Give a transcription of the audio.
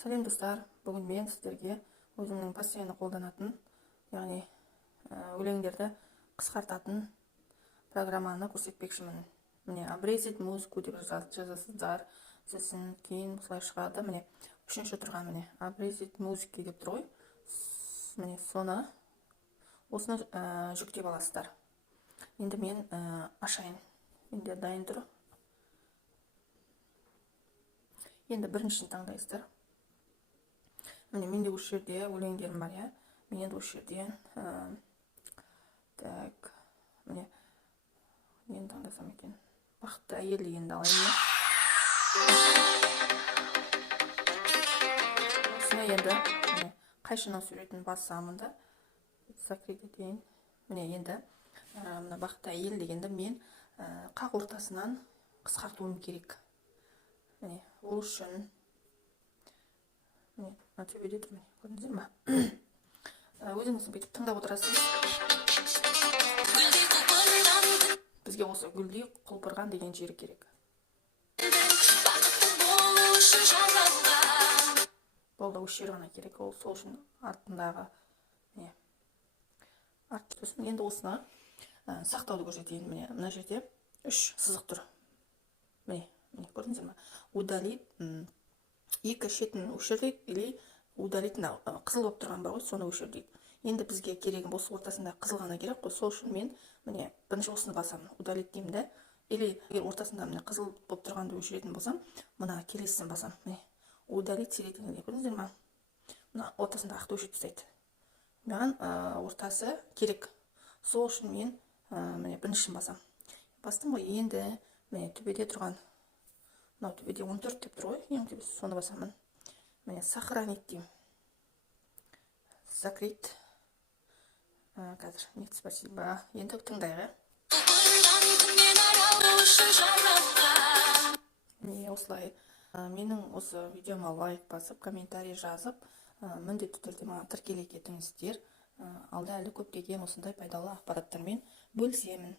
Сәлем достар, бүгін мен сіздерге өзімнің постоянно қолданатын, яғни өлеңдерді қысқартатын программаны көрсетпекшімін. Міне, абрезит музыку деп жазасыздар, сосын кейін осылай шығады. Міне, үшінші тұрған міне, абрезит музыки деп тұр ғой. Міне, осыны жүктеп аласыздар. Енді мен ашайын. Енді дайын тұр. Енді біріншісін таңдайсыздар. Міне, менде осы жерде өлеңдерім бар, я. Мен енді осы жерден так, міне, нені таңдасам екен? Бақытты әйел дегенді алайын. Осыны енді міне, қайшының суретін басамын да закрыть етейін. Міне, енді мына бақытты әйел дегенді мен қақ ортасынан қысқартуым керек. Міне, ол үшін міне, төбеде тұр, міне, көрдіңіздер ма? Өзіңіз бүйтіп тыңдап отырасыз. Бізге осы гүлдей құлпырған деген жері керек. Болды, осы жері ғана керек. Ол сол үшін артындағы не? Сосын енді осыны сақтауды көрсетейін. Міне, мына жерде 3 сызық тұр. Міне, көрдіңіздер ма? Удалить, екі шетін өшірдік, или удалить, қызыл болып тұрған бар ғой, соны өшірдік. Енді бізге керегім осы ортасында қызыл ғана керек қой, сол үшін мен міне бірінші осыны басамын, удалить деймін да. Или егер ортасында міне қызыл болып тұрғанды өшіретін болсам, мына келесісін басам. Міне, удалить селектор, көрдіңіздер ма? Мына ортасында ақты өшіріп тастайды. Маған ортасы керек. Сол үшін мен міне біріншісін басам. Бастым ғой, енді міне төбеде тұрған, мынау төбеде 14 деп тұр ғой, ең төбесі, соны басамын. Міне сохранить деймін. Закрыть. Қазір, нет, спасибо. Енді тыңдайғы. Міне осылай. Менің осы видеома лайк басып, комментарий жазып, міндетті түрде маған тіркеле кетіңіздер. Алда әлі көптеген осындай пайдалы ақпараттармен бөлісемін.